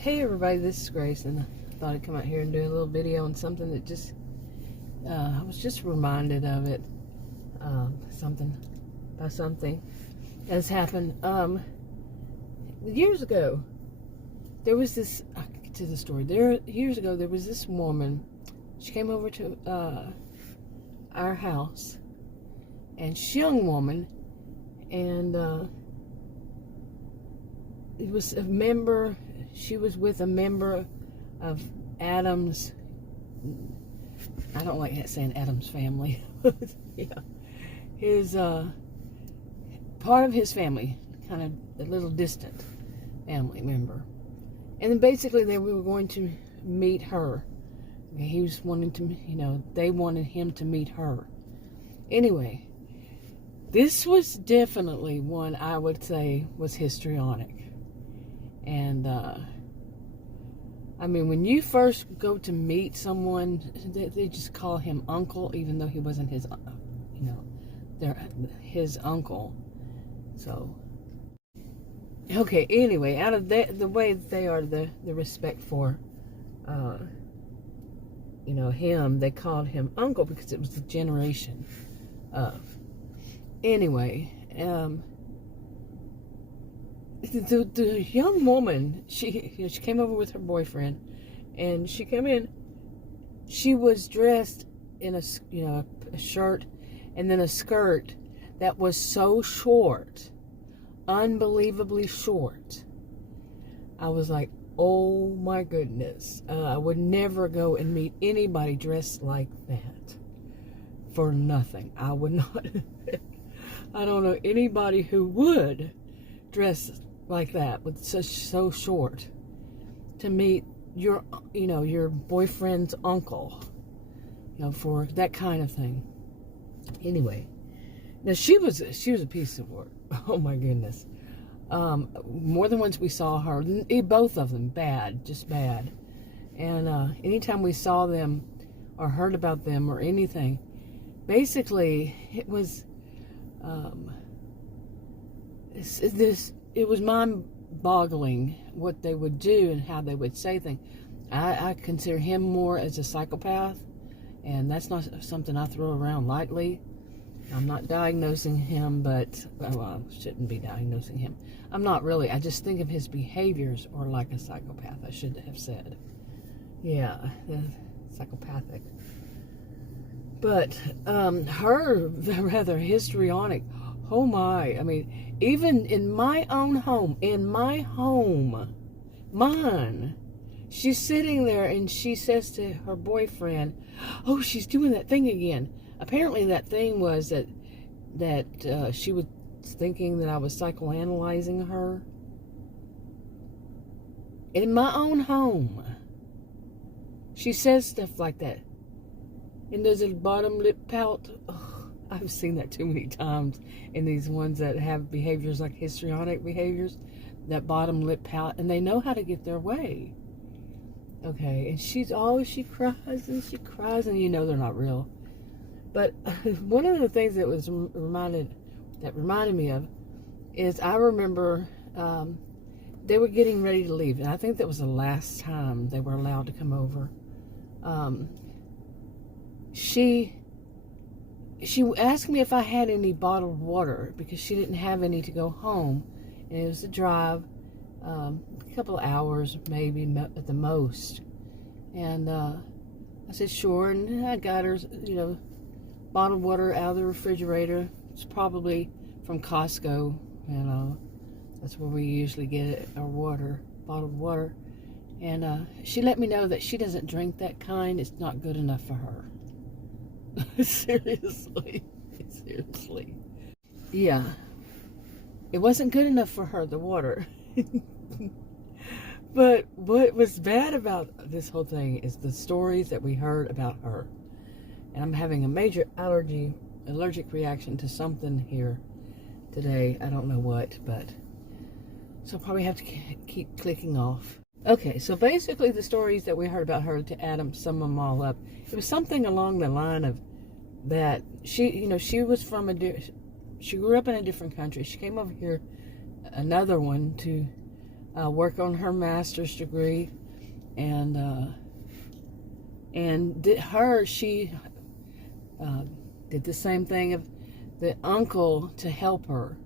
Hey everybody, this is Grace, and I thought I'd come out here and do a little video on something that just, I was just reminded of it, something has happened. Years ago, there was this, I'll get to the story, years ago there was this woman, she came over to our house, and she's a young woman, and it was a member, she was with a member of Adam's, I don't like saying Adam's family, yeah, his, part of his family, kind of a little distant family member. And then basically we were going to meet her. He was wanting to, they wanted him to meet her. Anyway, this was definitely one I would say was histrionic. And, I mean, when you first go to meet someone, they just call him uncle, even though he wasn't his, his uncle. So, okay, anyway, out of the way they are, the respect for, him, they called him uncle because it was the generation of. Anyway, the young woman, she came over with her boyfriend, and she came in. She was dressed in a shirt, and then a skirt that was so short, unbelievably short. I was like, oh my goodness, I would never go and meet anybody dressed like that for nothing. I would not. I don't know anybody who would dress like that with so short to meet your boyfriend's uncle, for that kind of thing. Anyway, now she was a piece of work. Oh my goodness. More than once we saw her, both of them just bad. And anytime we saw them or heard about them or anything, basically it was it was mind-boggling what they would do and how they would say things. I consider him more as a psychopath, and that's not something I throw around lightly. I'm not diagnosing him, but, well, I shouldn't be diagnosing him. I'm not really. I just think of his behaviors or like a psychopath, I should have said. Yeah, psychopathic. But her rather histrionic. Oh my, I mean, even in my own home, mine, she's sitting there and she says to her boyfriend, oh, she's doing that thing again. Apparently that thing was that she was thinking that I was psychoanalyzing her. In my own home, she says stuff like that. And does it bottom lip pout? Oh, I've seen that too many times in these ones that have behaviors like histrionic behaviors, that bottom lip pout, and they know how to get their way. Okay, and she cries and she cries, and they're not real. But one of the things that reminded me of is I remember they were getting ready to leave, and I think that was the last time they were allowed to come over. She asked me if I had any bottled water because she didn't have any to go home, and it was a drive, a couple of hours maybe at the most. And I said sure, and I got her bottled water out of the refrigerator. It's probably from Costco, that's where we usually get our water, bottled water. And she let me know that she doesn't drink that kind. It's not good enough for her. Seriously. Yeah. It wasn't good enough for her, the water. But what was bad about this whole thing is the stories that we heard about her. And I'm having a major allergic reaction to something here today. I don't know what, but so I'll probably have to keep clicking off. Okay, so basically the stories that we heard about her, to Adam, sum them all up, it was something along the line of that she was she grew up in a different country. She came over here, another one, to work on her master's degree, and she did the same thing of the uncle to help her,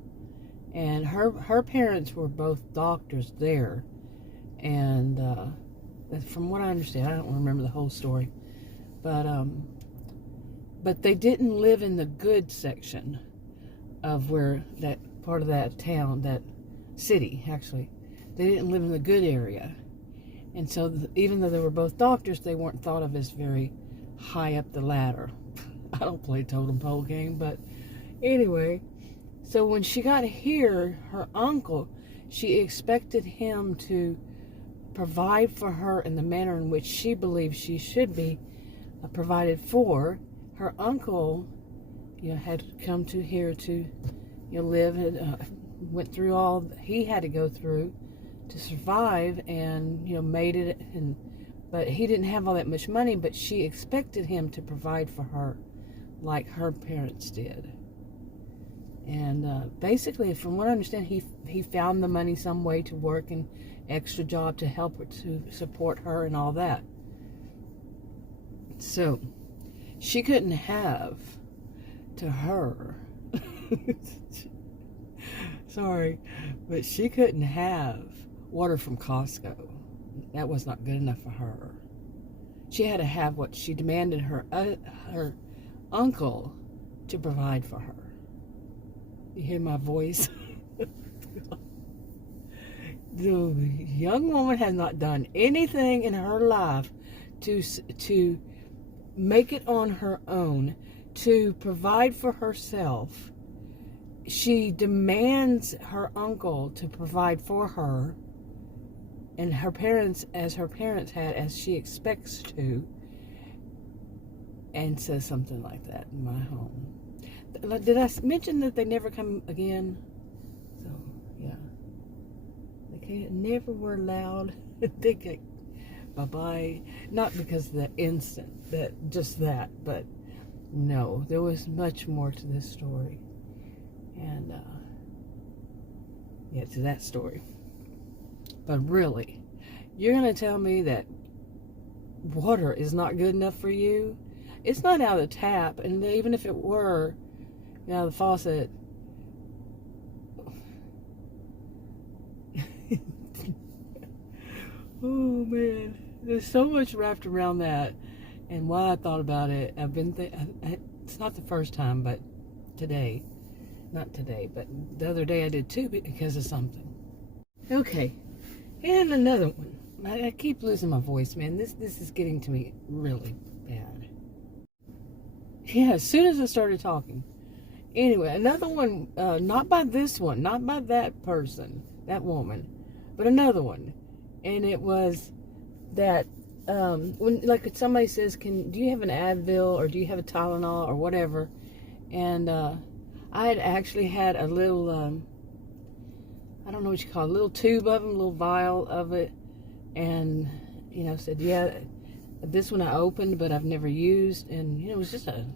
and her parents were both doctors there, and from what I understand, I don't remember the whole story, but they didn't live in the good section of where that part of that town, that city actually, they didn't live in the good area, and so even though they were both doctors, they weren't thought of as very high up the ladder. I don't play totem pole game, but anyway, so when she got here, her uncle, she expected him to provide for her in the manner in which she believed she should be provided for. Her uncle, had come to here to, live, and went through all he had to go through to survive, and made it. But he didn't have all that much money. But she expected him to provide for her, like her parents did. And basically, from what I understand, he found the money some way to work an extra job to help her, to support her and all that. So she couldn't have, to her, sorry, but she couldn't have water from Costco. That was not good enough for her. She had to have what she demanded her uncle to provide for her. You hear my voice? The young woman has not done anything in her life to make it on her own, to provide for herself. She demands her uncle to provide for her, and her parents had, as she expects to, and says something like that in my home. Did I mention that they never come again? So, yeah. They never were allowed. They get bye-bye. Not because of the instant, just that, but no, there was much more to this story. And, to that story. But really, you're going to tell me that water is not good enough for you? It's not out of the tap, and even if it were, the faucet. Oh man, there's so much wrapped around that, and why I thought about it. It's not the first time, but not today, but the other day I did too, because of something. Okay, and another one. I keep losing my voice, man. This is getting to me really bad. Yeah, as soon as I started talking. Anyway, another one, not by this one, not by that person, that woman, but another one. And it was that, when, like, somebody says, do you have an Advil, or do you have a Tylenol, or whatever? And I had actually had a little, I don't know what you call it, a little tube of them, a little vial of it. And, said, yeah, this one I opened, but I've never used. And, it was just a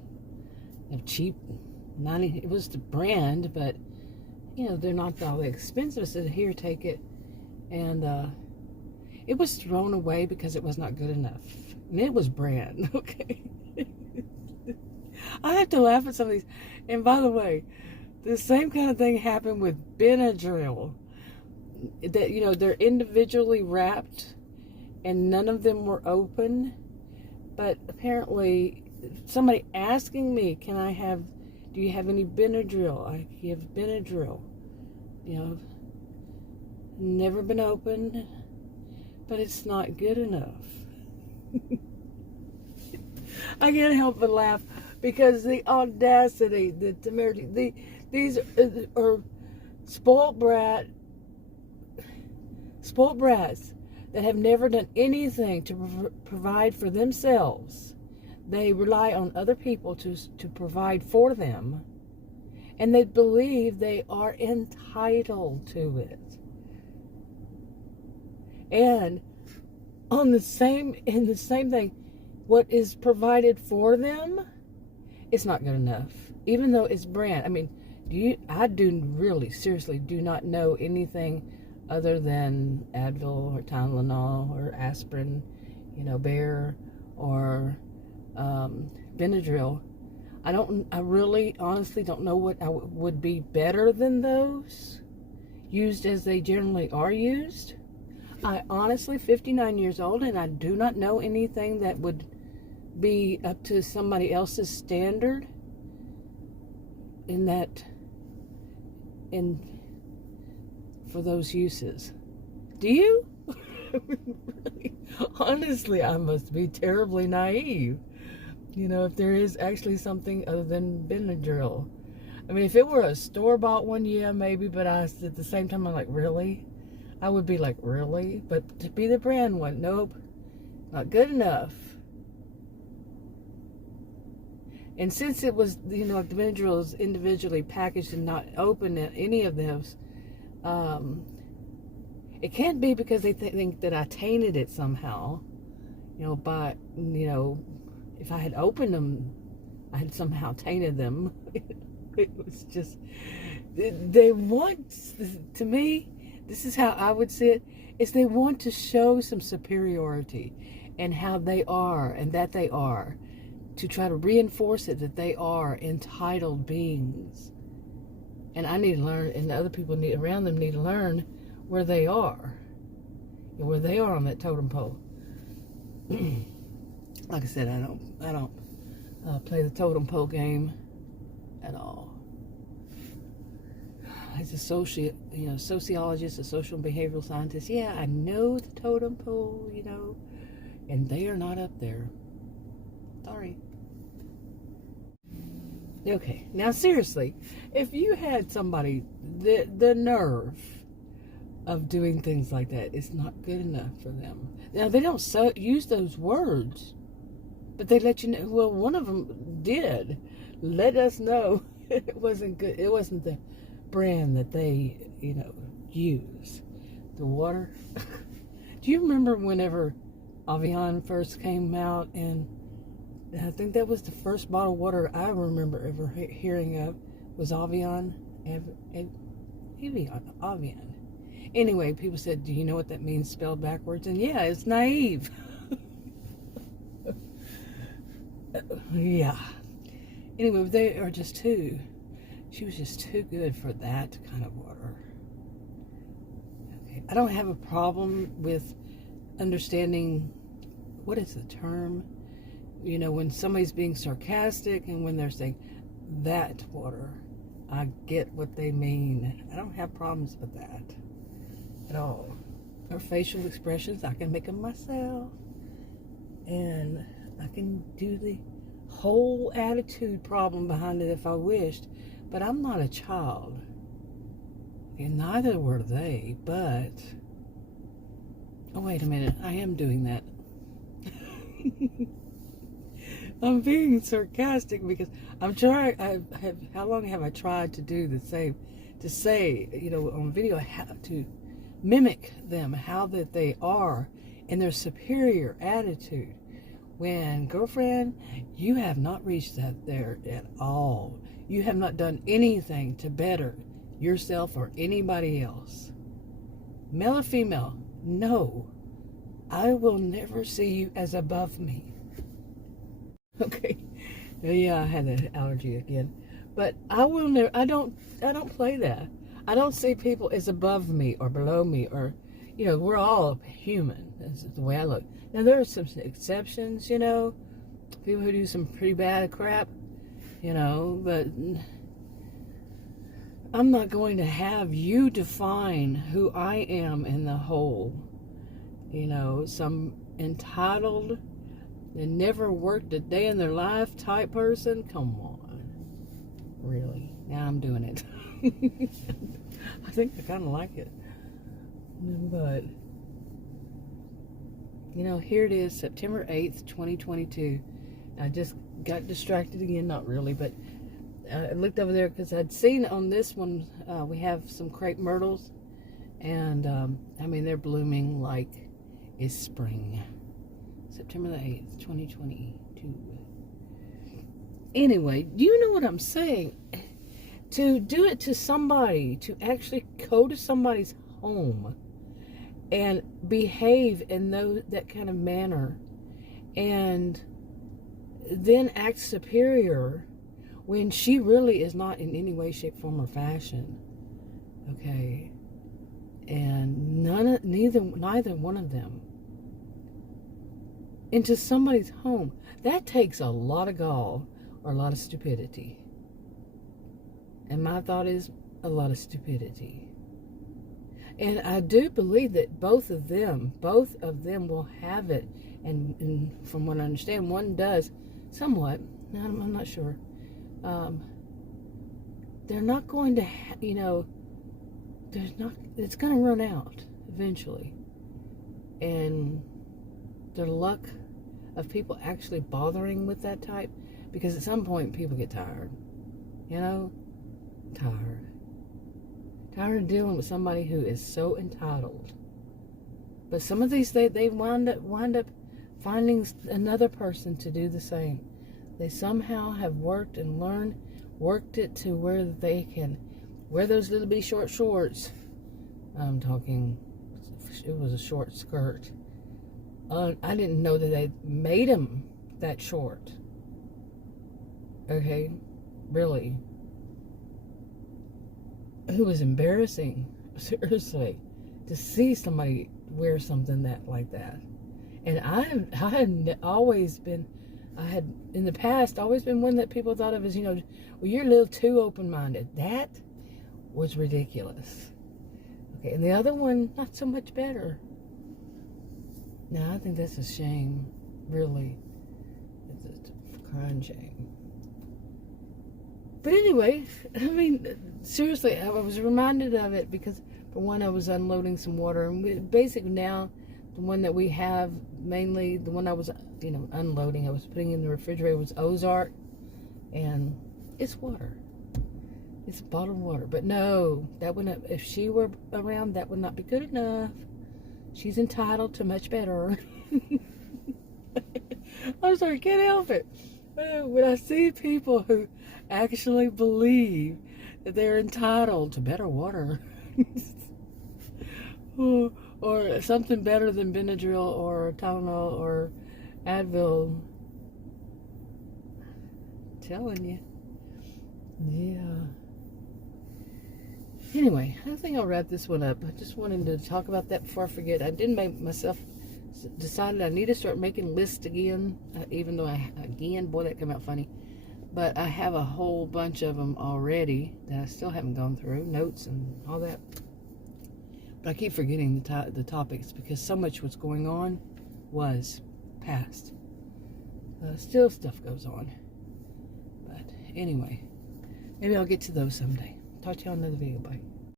cheap, it was the brand, but, they're not all that expensive. I said, here, take it. And it was thrown away because it was not good enough. And it was brand, okay? I have to laugh at some of these. And by the way, the same kind of thing happened with Benadryl. That, they're individually wrapped, and none of them were open. But apparently, somebody asking me, do you have any Benadryl? I give Benadryl. Never been opened, but it's not good enough. I can't help but laugh because the audacity, the temerity, these are spoiled brats that have never done anything to provide for themselves. They rely on other people to provide for them, and they believe they are entitled to it. And in the same thing, what is provided for them, it's not good enough, even though it's brand. I mean, I do really seriously do not know anything other than Advil or Tylenol or aspirin, Bayer or Benadryl. I really honestly don't know what would be better than those, used as they generally are used. I honestly, 59 years old, and I do not know anything that would be up to somebody else's standard for those uses. Do you? Really? Honestly, I must be terribly naive. If there is actually something other than Benadryl. I mean, if it were a store-bought one, yeah, maybe, but at the same time, I'm like, really? I would be like, really? But to be the brand one, nope, not good enough. And since it was, like the Benadryl is individually packaged and not open at any of those, it can't be because they think that I tainted it somehow, if I had opened them, I had somehow tainted them. It was just, they want, to me, this is how I would see it, is they want to show some superiority and how they are and that they are, to try to reinforce it that they are entitled beings. And I need to learn, and the other people around them need to learn where they are, where they are on that totem pole. Like I said, I don't play the totem pole game at all. As a sociologist, a social and behavioral scientist, yeah, I know the totem pole, and they are not up there. Sorry. Okay, now seriously, if you had somebody, the nerve of doing things like that, it's not good enough for them. Now, they don't use those words, but they let you know. Well, one of them did let us know it wasn't good. It wasn't the brand that they, use. The water. Do you remember whenever Evian first came out, and I think that was the first bottled water I remember ever hearing of was Evian. Evian. Anyway, people said, do you know what that means spelled backwards? And yeah, it's naive. Yeah. Anyway, they are just she was just too good for that kind of water. Okay. I don't have a problem with understanding, what is the term? When somebody's being sarcastic and when they're saying that water, I get what they mean. I don't have problems with that at all. Or facial expressions, I can make them myself. And I can do the whole attitude problem behind it if I wished. But I'm not a child. And neither were they, but... Oh, wait a minute. I am doing that. I'm being sarcastic because I'm trying. How long have I tried to do the same? To say, on video, how to mimic them, how that they are in their superior attitude. When, girlfriend, you have not reached that there at all. You have not done anything to better yourself or anybody else. Male or female, no. I will never see you as above me. Okay. Yeah, I had an allergy again. But I will never, I don't play that. I don't see people as above me or below me, or, we're all human. That's the way I look. Now, there are some exceptions, people who do some pretty bad crap, but I'm not going to have you define who I am in the whole. Some entitled and never worked a day in their life type person. Come on. Really? Now I'm doing it. I think I kind of like it. But, here it is, September 8th, 2022. I just got distracted again. Not really, but I looked over there because I'd seen on this one, we have some crepe myrtles. And, they're blooming like it's spring. September the 8th, 2022. Anyway, do you know what I'm saying? To do it to somebody, to actually go to somebody's home and behave in that kind of manner, and then act superior when she really is not in any way, shape, form, or fashion. Okay, and neither one of them into somebody's home. That takes a lot of gall or a lot of stupidity. And my thought is a lot of stupidity. And I do believe that both of them will have it. And from what I understand, one does somewhat. I'm not sure. They're not going to, it's going to run out eventually. And the luck of people actually bothering with that type, because at some point people get tired. Tired of dealing with somebody who is so entitled. But some of these, they wind up finding another person to do the same. They somehow have worked it to where they can wear those little bitty short shorts. I'm talking, it was a short skirt. I didn't know that they made them that short. Okay, really. It was embarrassing, seriously, to see somebody wear something like that. And I had always been, in the past always been one that people thought of as, well, you're a little too open-minded. That was ridiculous. Okay, and the other one, not so much better. Now, I think that's a shame, really. It's a crying shame. But anyway, seriously, I was reminded of it because, for one, I was unloading some water. And basically now, the one that we have, mainly the one I was, unloading, I was putting in the refrigerator, was Ozark. And it's water. It's bottled water. But no, that wouldn't, if she were around, that would not be good enough. She's entitled to much better. I'm sorry, can't help it. When I see people who actually believe that they're entitled to better water, or something better than Benadryl or Tylenol or Advil, I'm telling you. Yeah. Anyway, I think I'll wrap this one up. I just wanted to talk about that before I forget. I did make myself decided I need to start making lists again, even though boy, that came out funny. But I have a whole bunch of them already that I still haven't gone through, notes and all that. But I keep forgetting the topics because so much what's going on was past. Still stuff goes on. But anyway, maybe I'll get to those someday. Talk to you on another video. Bye.